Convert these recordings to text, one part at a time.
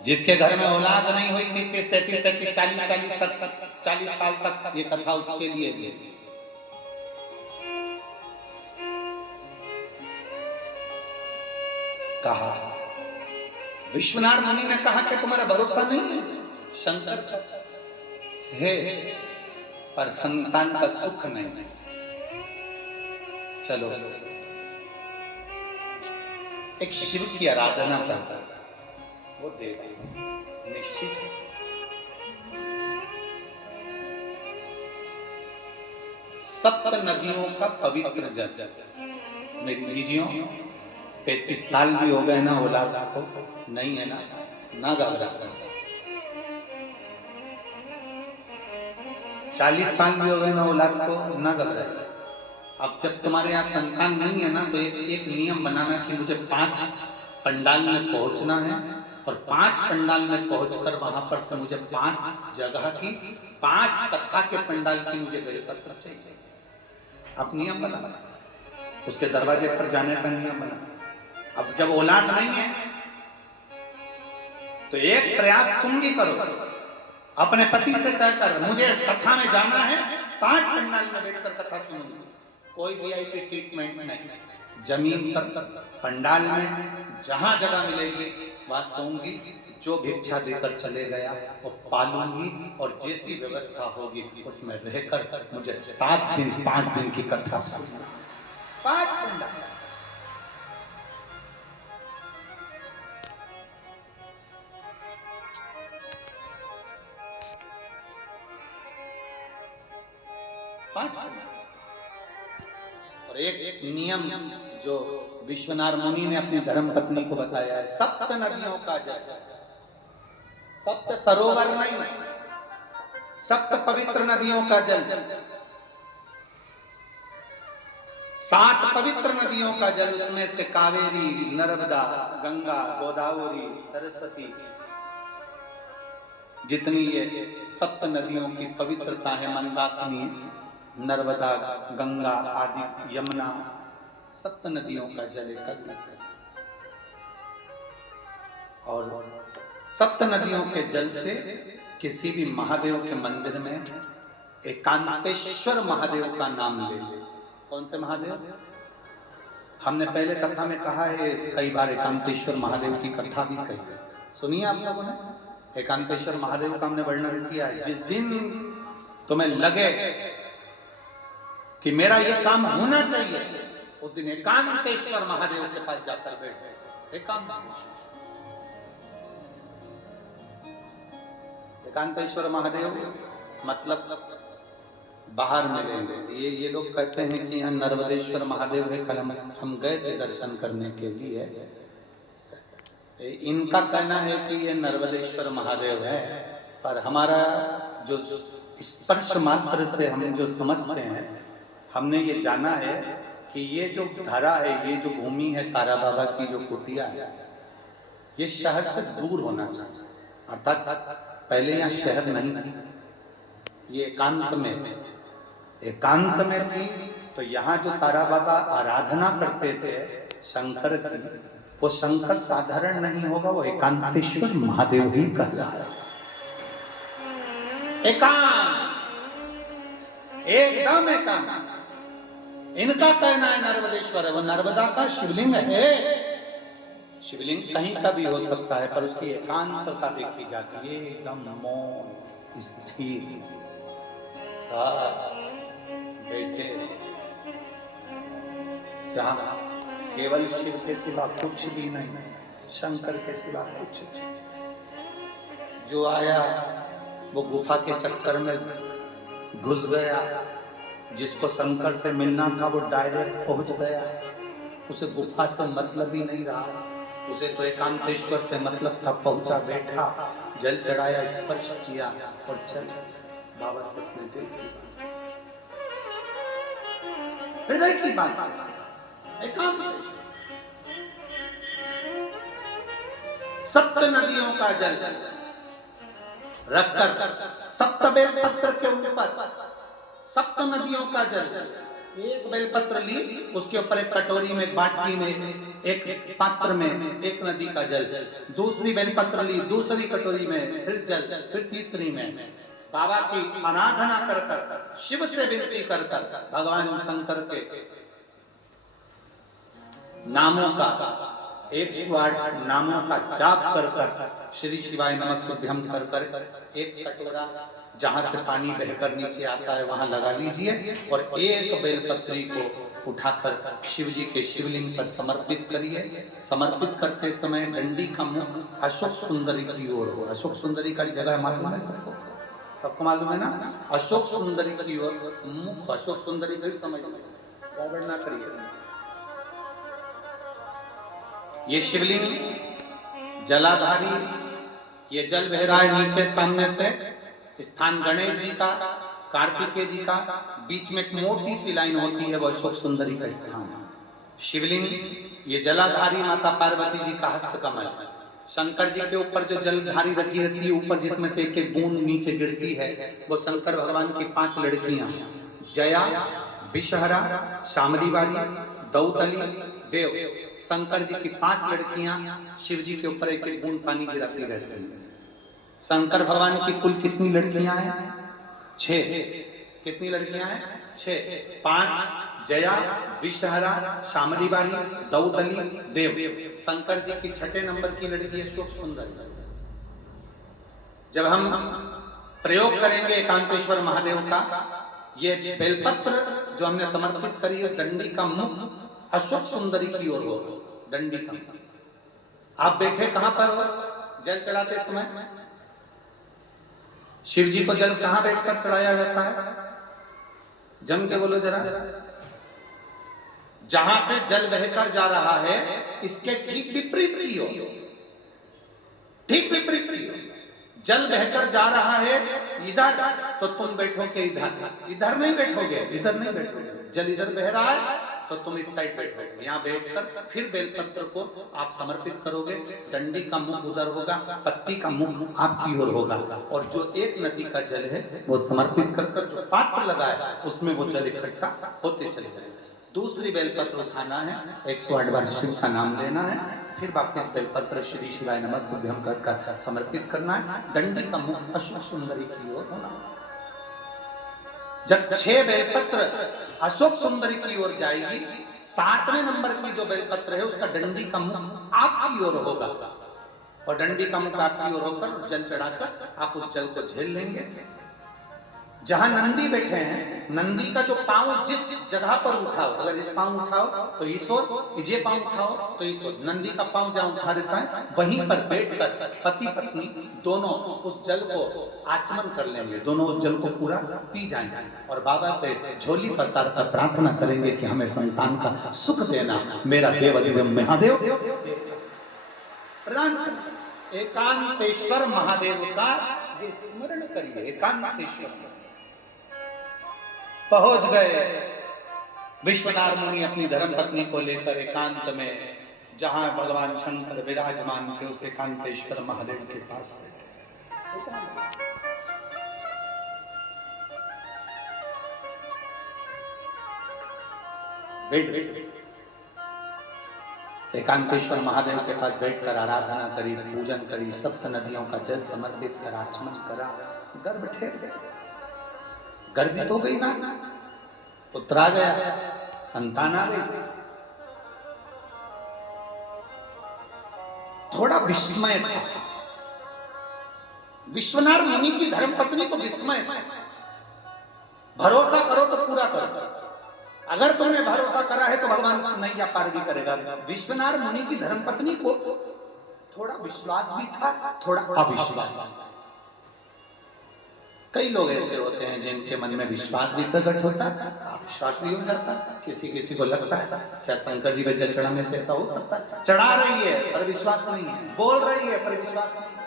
जिसके घर में औलाद नहीं हुई 30-33 40 साल तक ये कथा उसके लिए भी। कहा विश्वनाथ मुनि ने कहा कि तुम्हारा भरोसा नहीं है शंकर है, पर संतान का सुख नहीं। चलो एक शिव की आराधना करता वो देगा निश्चित। सप्त नदियों का पवित्र जल। मेरी जीजियों 35 साल भी हो गए ना औलाद को नहीं है ना घबरा। 40 साल भी हो गए ना औलाद को ना घबरा। अब जब तुम्हारे यहाँ संतान नहीं है ना तो एक नियम बनाना कि मुझे 5 पंडाल में पहुंचना है और 5 पंडाल में पहुंचकर वहां पर से मुझे 5 जगह की 5 कथा के पंडाल की मुझे बेलपत्र चाहिए। अब नियम बना, उसके दरवाजे पर जाने का नियम बना। अब जब औलाद नहीं है तो एक प्रयास तुम भी करो, अपने पति से कहकर मुझे कथा में जाना है, 5 पंडाल में बैठकर कथा सुनूंगी। कोई वीआईपी ट्रीटमेंट नहीं, जमीन पर पंडाल में जहां जगह मिलेगी वहां सोऊंगी, जो भिक्षा देकर चले गया वो पालूंगी और जैसी व्यवस्था होगी उसमें रहकर मुझे 7 दिन 5 दिन की कथा सुनना। 5 पंडाल। और एक नियम जो विश्वनाथ मुनि ने अपनी धर्म पत्नी को बताया है, 7 नदियों का जल, 7 सरोवर नहीं, 7 पवित्र नदियों का जल, 7 पवित्र नदियों का जल, उसमें से कावेरी, नर्मदा, गंगा, गोदावरी, सरस्वती, जितनी ये 7 नदियों की पवित्रता है, मंदाकिनी, नर्मदा, गंगा आदि, यमुना, 7 नदियों का जल एकत्र है। और 7 नदियों के जल से किसी भी महादेव के मंदिर में एकांतेश्वर महादेव का नाम ले। कौन से महादेव? हमने पहले कथा में कहा है, कई बार एकांतेश्वर महादेव की कथा भी कही, सुनिए आप लोगों ने। एकांतेश्वर महादेव का हमने वर्णन किया है। जिस दिन तुम्हें लगे कि मेरा ये काम होना चाहिए, उस दिन एकांतेश्वर महादेव के पास जाकर बैठे। एकांतेश्वर महादेव मतलब बाहर मिलेंगे। ये लोग कहते हैं कि यहाँ नर्मदेश्वर महादेव है, कल हम गए थे दर्शन करने के लिए। इनका कहना है कि ये नर्मदेश्वर महादेव है, पर हमारा जो स्पर्श मात्र से हम जो समझते हैं, हमने ये जाना है कि ये जो धरा है, ये जो भूमि है तारा बाबा की जो कुटिया है, ये शहर से दूर होना चाहिए। अर्थात पहले यहाँ शहर नहीं थी, ये एकांत में थी। एकांत में थी तो यहाँ जो तारा बाबा आराधना करते थे शंकर की, वो शंकर साधारण नहीं होगा, वो एकांतेश्वर महादेव ही कहलाता है। एकांत, एकदम एकांत। इनका कहना है नर्मदेश्वर है, वो नर्मदा का शिवलिंग है। शिवलिंग कहीं का भी हो सकता है, पर उसकी एकांतता देखी जाती है, एकदम मौन स्थिर बैठे, जहां केवल शिव के सिवा कुछ भी नहीं, शंकर के सिवा कुछ नहीं। जो आया वो गुफा के चक्कर में घुस गया, जिसको शंकर से मिलना था वो डायरेक्ट पहुंच गया, उसे गुफा से मतलब ही नहीं रहा, उसे तो एकांतेश्वर से मतलब था। पहुंचा, बैठा, जल चढ़ाया, स्पर्श किया और चल बाबा से अपने दिल की बात, हृदय की बात, एकांतेश्वर। 7 नदियों का जल रखकर 7 बेल पत्र के ऊपर 7 नदियों का जल एक बेलपत्र ली, उसके ऊपर एक कटोरी में, बाटली में, एक पात्र में एक नदी का जल, दूसरी बेलपत्र ली, दूसरी कटोरी में फिर जल, फिर तीसरी में बाबा की आराधना कर कर, शिव से विनती कर कर, भगवान शंकर के नामों का 108 नामों का जाप कर कर, श्री शिवाय नमस्तुभ्यम कर कर, एक कटोरा जहां से पानी बहकर नीचे आता है वहां लगा लीजिए और एक बेलपत्री को उठाकर शिव जी के शिवलिंग पर समर्पित करिए। समर्पित करते समय डंडी का मुख अशोक सुंदरी की ओर हो। अशोक सुंदरी का जगह मालूम है सबको? सबको मालूम है ना? अशोक सुंदरी की ओर मुख, अशोक सुंदरी भी समझ गड़बड़ ना करिए। ये शिवलिंग जलाधारी, ये जल बह रहा है नीचे सामने से, स्थान गणेश जी का, कार्तिकेय जी का, बीच में एक मोटी सी लाइन होती है, वो अशोक सुंदरी का स्थान है। शिवलिंग ये जलाधारी माता पार्वती जी का हस्तकमल, शंकर जी के ऊपर जो जलधारी रखी रहती है, ऊपर जिसमें से एक एक बूंद नीचे गिरती है, वो शंकर भगवान की 5 लड़कियां, जया, विषहरा, शामली वाली, दौतली, देव, शंकर जी की 5 लड़कियां शिव जी के ऊपर एक एक बूंद पानी गिराती रहती हैं। शंकर भगवान की कुल कितनी लड़कियां हैं? 6। कितनी लड़कियां हैं? 6। 5 जया, विषहरा, शामली बारी, दौतली, देव। शंकर जी की 6 नंबर की लड़की है अशोक सुंदरी। जब हम प्रयोग करेंगे एकांतेश्वर महादेव का, ये बेलपत्र जो हमने समर्पित करी है, डंडी का मुख अशोक सुंदरी की ओर हो, डंडी का। आप बैठे कहां पर हो जल चढ़ाते समय? शिव जी को जल कहां बैठकर चढ़ाया जाता है? जम के बोलो जरा। जहां से जल बहकर जा रहा है, इसके ठीक विपरीत की ओर, ठीक विपरीत की ओर। जल बहकर जा रहा है इधर, तो तुम बैठोगे इधर, इधर नहीं बैठोगे, इधर नहीं बैठोगे। जल इधर बह रहा है तो तुम इस साइड बैठोगे। यहाँ बैठकर फिर बेलपत्र को आप समर्पित करोगे। डंडी का मुख उधर होगा, पत्ती का मुख आपकी ओर होगा, और जो एक नदी का जल है वो समर्पित कर कर जो पात्र लगा है उसमें वो जल इकट्ठा होते चले जाएंगे। दूसरी बेलपत्र उठाना है, 108 बार शिव का नाम लेना है, फिर वापस बेलपत्र श्री शिवाय नमस्तुभ्यम कर कर समर्पित करना है। डंडी का मुख अशोक सुंदरी की ओर होना। जब 6 बेलपत्र अशोक सुंदरी की ओर जाएगी, 7वें नंबर की जो बेलपत्र है उसका डंडी का मुख आपकी ओर होगा, और डंडी का मुख आपकी ओर होकर जल चढ़ाकर आप उस जल को झेल लेंगे। जहां नंदी बैठे हैं, नंदी का जो पांव जिस जगह पर उठाओ, अगर इस पांव उठाओ तो इस ओर, ये पांव उठाओ तो इस ओर, नंदी का पांव जहां उठा रहता है वहीं पर बैठकर पति पत्नी दोनों उस जल को आचमन कर लेंगे, दोनों उस जल को पूरा पी जाएंगे और बाबा से झोली पसार कर प्रार्थना करेंगे कि हमें संतान का सुख देना, मेरा देव अधिदेव महादेव। एकांतेश्वर महादेव का ये स्मरण करिए। एकांतेश्वर पहुंच गए विश्वनाथ मुनि अपनी धर्म पत्नी को लेकर एकांत में, जहां भगवान शंकर विराजमान थे उस एकांतेश्वर महादेव के पास बैठ एकांतेश्वर महादेव के पास बैठकर आराधना करी, पूजन करी, 7 नदियों का जल समर्पित कर आचमन करा। गर्भ ठहर गया, गर्भित हो गई ना, पुत्र आ गया, संतान आ गई। थोड़ा विस्मय था, विश्वनाथ मुनि की धर्मपत्नी को विस्मय था। भरोसा करो तो पूरा करो, अगर तुमने भरोसा करा है तो भगवान नैया पार भी करेगा। विश्वनाथ मुनि की धर्मपत्नी को थोड़ा विश्वास भी था, थोड़ा अविश्वास। कई लोग ऐसे होते हैं जिनके मन में विश्वास भी प्रकट होता है, अविश्वास भी हो जाता है। किसी किसी को लगता है क्या शंकर जी पे जल चढ़ाने से ऐसा हो सकता है? चढ़ा रही है पर विश्वास नहीं है, बोल रही है पर विश्वास नहीं।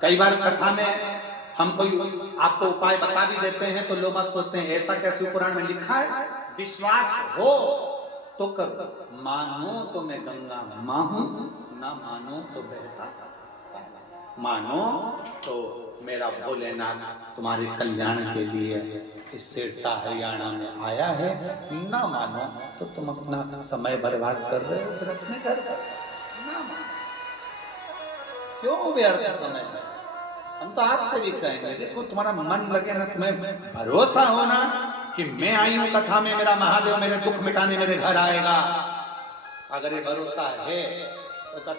कई बार कथा में हम कोई आपको उपाय बता भी देते हैं तो लोग सोचते हैं ऐसा क्या शिव पुराण में लिखा है? विश्वास हो तो करो, मानो तो मैं गंगा मां हूं, ना मानो तो बहता, मानो तो मेरा भोलेनाथ तुम्हारे कल्याण के लिए इस सिरसा हरियाणा में आया है, ना मानो तो तुम अपना समय बर्बाद कर रहे हो, फिर अपने घर पर ना मानो, क्यों व्यर्थ समय? हम तो आपसे भी कहेंगे, देखो तुम्हारा मन लगे ना, तुम्हें भरोसा हो ना कि मैं आई हूं कथा में, मेरा महादेव मेरे दुख मिटाने मेरे घर आएगा, अगर ये भरोसा है तो कथा